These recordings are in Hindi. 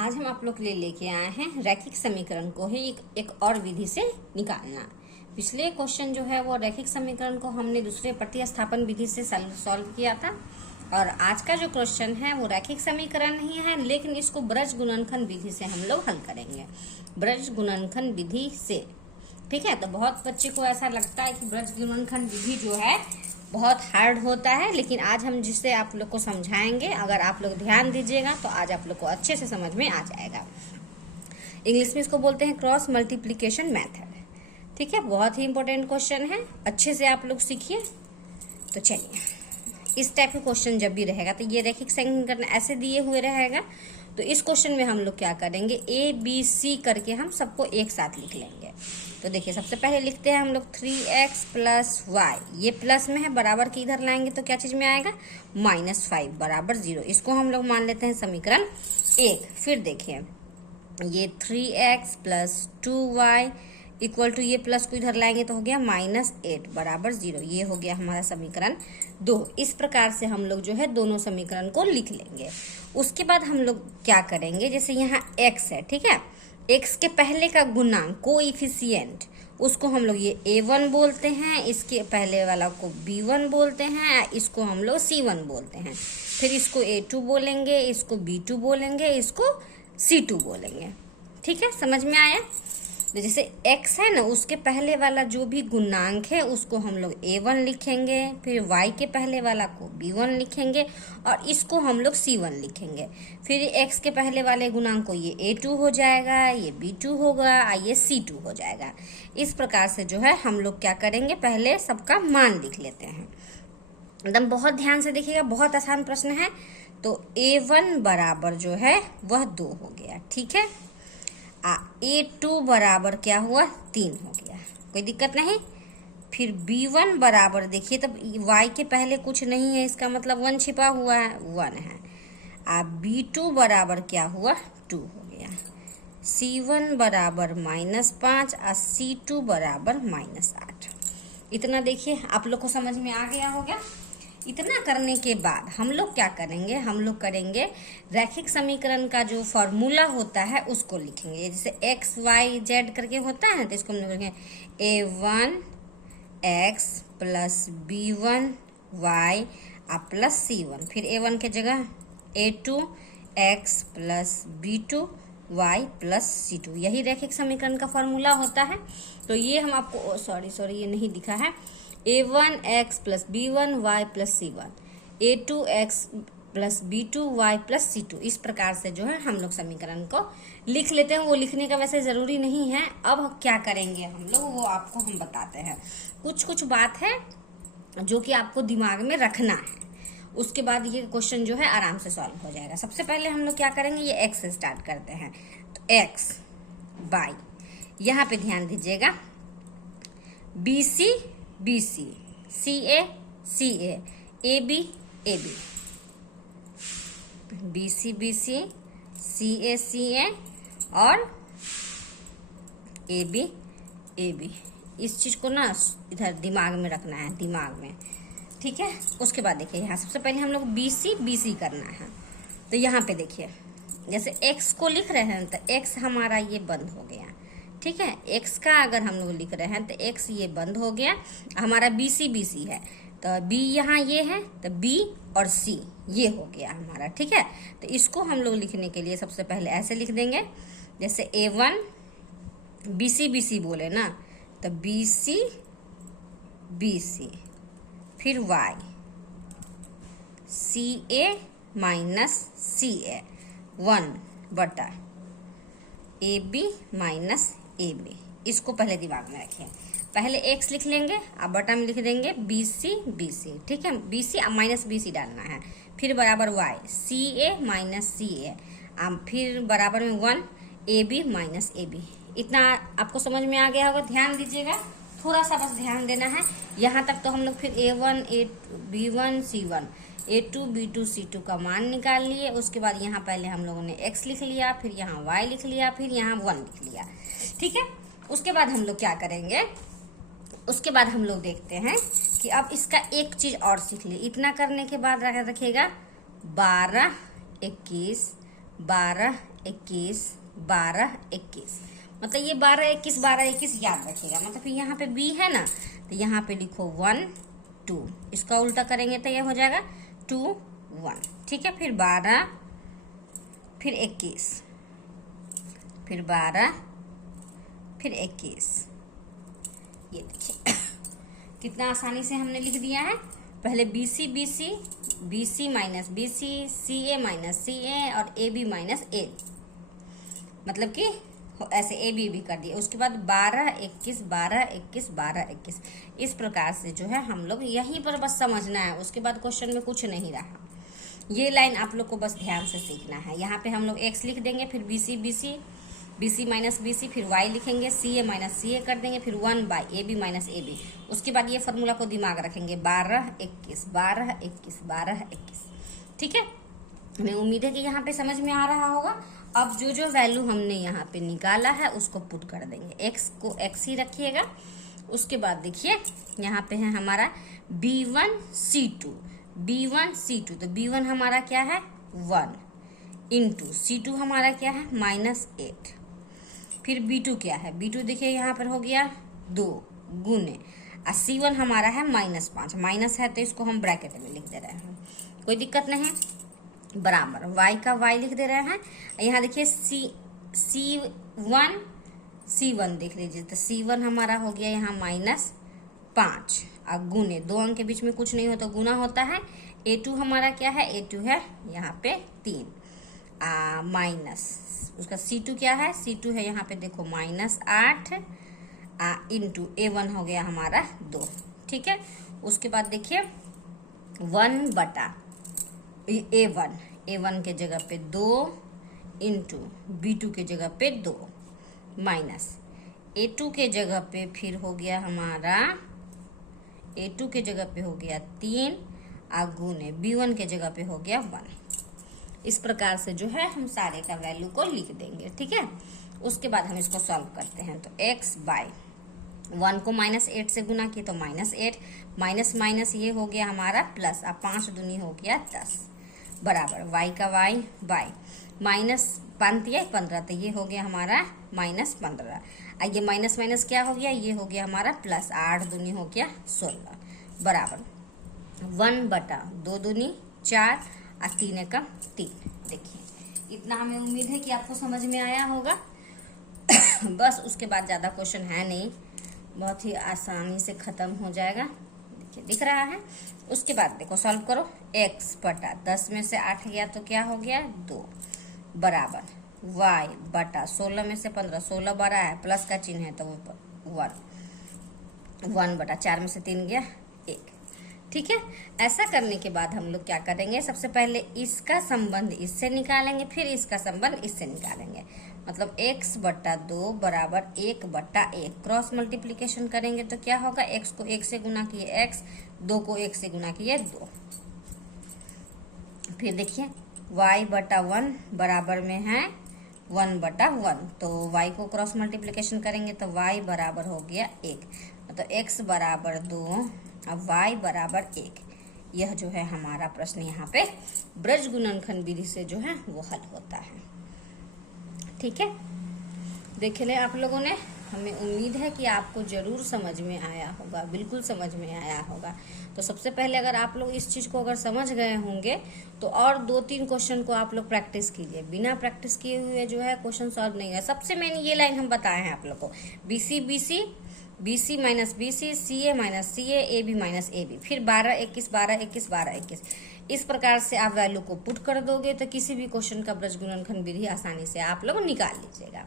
आज हम आप लोग के लिए लेके आए हैं रैखिक समीकरण को ही एक और विधि से निकालना। पिछले क्वेश्चन जो है वो रैखिक समीकरण को हमने दूसरे प्रतिस्थापन विधि से सॉल्व किया था और आज का जो क्वेश्चन है वो रैखिक समीकरण ही है, लेकिन इसको ब्रज गुणनखंड विधि से हम लोग हल करेंगे। ब्रज गुणनखंड विधि से, ठीक है। तो बहुत बच्चे को ऐसा लगता है कि ब्रज गुणनखंड विधि जो है बहुत हार्ड होता है, लेकिन आज हम जिससे आप लोग को समझाएंगे, अगर आप लोग ध्यान दीजिएगा तो आज आप लोग को अच्छे से समझ में आ जाएगा। इंग्लिश में इसको बोलते हैं क्रॉस मल्टीप्लिकेशन मेथड, ठीक है। बहुत ही इंपॉर्टेंट क्वेश्चन है, अच्छे से आप लोग सीखिए। तो चलिए, इस टाइप का क्वेश्चन जब भी रहेगा तो ये रैखिक समीकरण ऐसे दिए हुए रहेगा। तो इस क्वेश्चन में हम लोग क्या करेंगे, ए बी सी करके हम सबको एक साथ लिख लेंगे। तो देखिए, सबसे पहले लिखते हैं हम लोग 3x प्लस वाई, ये प्लस में है, बराबर की इधर लाएंगे तो क्या चीज में आएगा, -5 बराबर 0। इसको हम लोग मान लेते हैं समीकरण 1। फिर देखिए, ये 3x plus 2y equal to, ये प्लस को इधर लाएंगे तो हो गया -8 बराबर 0। ये हो गया हमारा समीकरण 2। इस प्रकार से हम लोग जो है दोनों समीकरण को लिख लेंगे। उसके बाद हम लोग क्या करेंगे, जैसे यहाँ x है, ठीक है, x के पहले का गुणांक कोएफिशिएंट, उसको हम लोग ये a1 बोलते हैं, इसके पहले वाला को b1 बोलते हैं, इसको हम लोग c1 बोलते हैं। फिर इसको a2 बोलेंगे, इसको b2 बोलेंगे, इसको c2 बोलेंगे, ठीक है। समझ में आया। तो जैसे x है ना, उसके पहले वाला जो भी गुणांक है उसको हम लोग a1 लिखेंगे, फिर y के पहले वाला को b1 लिखेंगे और इसको हम लोग c1 लिखेंगे। फिर x के पहले वाले गुणांक को ये a2 हो जाएगा, ये b2 होगा, ये c2 हो जाएगा। इस प्रकार से जो है हम लोग क्या करेंगे, पहले सबका मान लिख लेते हैं। एकदम बहुत ध्यान से देखिएगा, बहुत आसान प्रश्न है। तो a1 बराबर जो है वह 2 हो गया, ठीक है। a2 बराबर क्या हुआ, 3 हो गया, कोई दिक्कत नहीं। फिर b1 बराबर, देखिए तब y के पहले कुछ नहीं है, इसका मतलब 1 छिपा हुआ है, 1 है। b2 बराबर क्या हुआ, 2 हो गया। c1 बराबर -5 और c2 बराबर -8। इतना देखिए आप लोग को समझ में आ गया होगा। इतना करने के बाद हम लोग क्या करेंगे, हम लोग करेंगे रैखिक समीकरण का जो फॉर्मूला होता है उसको लिखेंगे। जैसे x y z करके होता है, तो इसको हम लोग लिखेंगे a1x plus b1y plus c1। फिर a1 के जगह a2x plus b2y plus c2। यही रैखिक समीकरण का फॉर्मूला होता है। तो ये हम आपको सॉरी ये नहीं दिखा है, a1x plus b1y plus c1, a2x plus b2y plus c2। इस प्रकार से जो है हम लोग समीकरण को लिख लेते हैं। वो लिखने का वैसे जरूरी नहीं है। अब क्या करेंगे हम लोग, वो आपको हम बताते हैं। कुछ बात है जो कि आपको दिमाग में रखना है, उसके बाद ये क्वेश्चन जो है आराम से सॉल्व हो जाएगा। सबसे पहले हम लोग क्या करेंगे, ये x से स्टार्ट करते हैं। तो x बाई, यहाँ पे ध्यान दीजिएगा, BC BC, CA CA, AB AB, BC BC, CA CA और AB AB। इस चीज को ना इधर दिमाग में रखना है, दिमाग में, ठीक है। उसके बाद देखिए, यहाँ सबसे पहले हम लोग BC BC करना है। तो यहाँ पे देखिए, जैसे x को लिख रहे हैं तो x हमारा ये बंद हो गया, ठीक है। x का अगर हम लोग लिख रहे हैं तो x ये बंद हो गया। हमारा BC BC है तो B यहाँ ये है, तो B और C ये हो गया हमारा, ठीक है। तो इसको हम लोग लिखने के लिए सबसे पहले ऐसे लिख देंगे, जैसे a1 BC BC बोले ना, तो BC BC, फिर y CA माइनस CA 1 बटा AB माइनस AB। इसको पहले दिमाग में रखिए। पहले x लिख लेंगे, अब बटा में लिख देंगे BC BC, ठीक है। BC माइनस BC डालना है, फिर बराबर y CA माइनस CA, फिर बराबर में 1 AB माइनस AB। इतना आपको समझ में आ गया होगा। ध्यान दीजिएगा, थोड़ा सा बस ध्यान देना है। यहाँ तक तो हम लोग फिर A1 B1 C1, A2 B2 C2 का मान निकाल लिए। उसके बाद यहाँ पहले हम लोगों ने x लिख लिया, फिर यहाँ y लिख लिया, फिर यहाँ 1 लिख लिया, ठीक है। उसके बाद हम लोग क्या करेंगे, उसके बाद हम लोग देखते हैं कि अब इसका एक चीज और सीख लिए। इतना करने के बाद रखिएगा 12 21 12 21, 12, 21। मतलब ये 12, 21, 12, 21 याद रखिएगा। मतलब यहाँ पे b है ना, तो यहाँ पे लिखो 1, 2, इसका उल्टा करेंगे तो ये हो जाएगा 2, 1। ठीक है, फिर 12, फिर 21, फिर 12, फिर 21। ये देखिए कितना आसानी से हमने लिख दिया है। पहले BC BC, BC minus BC, CA minus CA और AB माइनस A, मतलब कि ऐसे AB भी कर दिए। उसके बाद 12, 21, 12, 21, 12, 21। इस प्रकार से जो है हम लोग यहीं पर बस समझना है, उसके बाद क्वेश्चन में कुछ नहीं रहा। ये लाइन आप लोग को बस ध्यान से सीखना है। यहाँ पे हम लोग x लिख देंगे, फिर BC BC, BC minus BC, फिर y लिखेंगे, CA माइनस CA कर देंगे, फिर 1 बाई AB माइनस AB। उसके बाद ये फॉर्मूला को दिमाग रखेंगे 12, 21, 12, 21, 12, 21। ठीक है, हमें उम्मीद है कि यहाँ पे समझ में आ रहा होगा। अब जो जो वैल्यू हमने यहाँ पे निकाला है उसको पुट कर देंगे। x को x ही रखिएगा। उसके बाद देखिए यहाँ पे है हमारा B1 C2, B1 C2, तो B1 हमारा क्या है 1 इंटू C2 हमारा क्या है -8। फिर B2 क्या है, B2 देखिए यहाँ पर हो गया 2 गुने, और C1 हमारा है -5, माइनस है तो इसको हम ब्रैकेट में लिख दे रहे हैं, कोई दिक्कत नहीं। बराबर y का y लिख दे रहे हैं। यहाँ देखिए C1 देख लीजिए, तो C1 हमारा हो गया यहाँ -5, और गुने 2 अंक के बीच में कुछ नहीं होता, गुना होता है। A2 हमारा क्या है, A2 है यहाँ पे 3, माइनस उसका C2 क्या है, C2 है यहाँ पे देखो -8, इंटू A1 हो गया हमारा 2। ठीक है, उसके बाद देखिए 1 बटा A1 के जगह पे 2 इंटू B2 के जगह पे 2, माइनस A2 के जगह पे फिर हो गया हमारा, A2 के जगह पे हो गया 3, गुने B1 के जगह पे हो गया 1। इस प्रकार से जो है हम सारे का वैल्यू को लिख देंगे। ठीक है, उसके बाद हम इसको सॉल्व करते हैं। तो x बाई 1 को -8 से गुना किए तो -8, माइनस माइनस ये हो गया हमारा प्लस, अब 5 दूनी हो गया 10, बराबर y का y बाई -15, तो ये हो गया हमारा -15। ये माइनस माइनस क्या हो गया, ये हो गया हमारा प्लस, 8 दूनी हो गया 16, बराबर 1 बटा 2 दूनी 4, और 3 एकम 3। देखिए इतना हमें उम्मीद है कि आपको समझ में आया होगा। बस उसके बाद ज़्यादा क्वेश्चन है नहीं, बहुत ही आसानी से ख़त्म हो जाएगा। देखिए दिख रहा है। उसके बाद देखो सॉल्व करो, x बटा 10 में से 8 गया तो क्या हो गया 2, बराबर y बटा 16 में से 15, 16 बड़ा है, प्लस का चिन्ह है तो वो 1 बटा 4 में से 3 गया 1। ठीक है, ऐसा करने के बाद हम लोग क्या करेंगे, सबसे पहले इसका संबंध इससे निकालेंगे, फिर इसका संबंध इससे निकालेंगे। मतलब x बटा 2 बराबर 1 बटा 1, क्रॉस मल्टीप्लीकेशन करेंगे तो क्या होगा, x को 1 से गुना किए x, 2 को 1 से गुना किए 2। फिर देखिए y बटा 1 बराबर में है 1 बटा 1, तो y को क्रॉस मल्टीप्लीकेशन करेंगे तो y बराबर हो गया 1, तो x बराबर 2 और y बराबर 1। यह जो है हमारा प्रश्न यहाँ पे ब्रज गुणनखंड विधि से जो है वो हल होता है। ठीक है, देख ले आप लोगों ने, हमें उम्मीद है कि आपको जरूर समझ में आया होगा, बिल्कुल समझ में आया होगा। तो सबसे पहले अगर आप लोग इस चीज़ को अगर समझ गए होंगे तो और 2-3 क्वेश्चन को आप लोग प्रैक्टिस कीजिए। बिना प्रैक्टिस किए हुए जो है क्वेश्चन सॉल्व नहीं है। सबसे मेन ये लाइन हम बताए हैं आप लोग को, BC BC, BC minus BC, CA minus CA, AB minus AB, फिर 12 21 12 21 12 21। इस प्रकार से आप वैल्यू को पुट कर दोगे तो किसी भी क्वेश्चन का ब्रज गुणनखंड विधि आसानी से आप लोग निकाल लीजिएगा।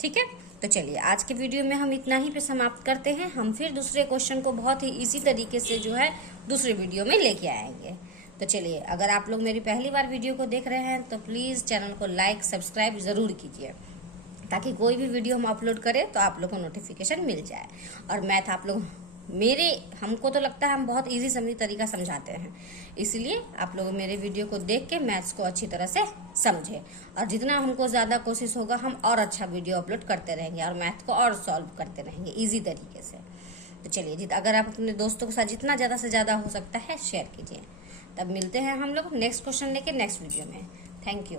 ठीक है, तो चलिए आज के वीडियो में हम इतना ही पे समाप्त करते हैं। हम फिर दूसरे क्वेश्चन को बहुत ही इसी तरीके से जो है दूसरे वीडियो में लेके आएंगे। तो चलिए, अगर आप लोग मेरी पहली बार वीडियो को देख रहे हैं तो प्लीज़ चैनल को लाइक सब्सक्राइब ज़रूर कीजिए, ताकि कोई भी वीडियो हम अपलोड करें तो आप लोग को नोटिफिकेशन मिल जाए। और मैथ आप लोग हमको तो लगता है हम बहुत इजी तरीका समझाते हैं, इसलिए आप लोग मेरे वीडियो को देख के मैथ्स को अच्छी तरह से समझे, और जितना हमको ज़्यादा कोशिश होगा हम और अच्छा वीडियो अपलोड करते रहेंगे और मैथ को और सॉल्व करते रहेंगे इजी तरीके से। तो चलिए, अगर आप अपने दोस्तों के साथ जितना ज़्यादा से ज़्यादा हो सकता है शेयर कीजिए। तब मिलते हैं हम लोग नेक्स्ट क्वेश्चन लेके नेक्स्ट वीडियो में। Thank you.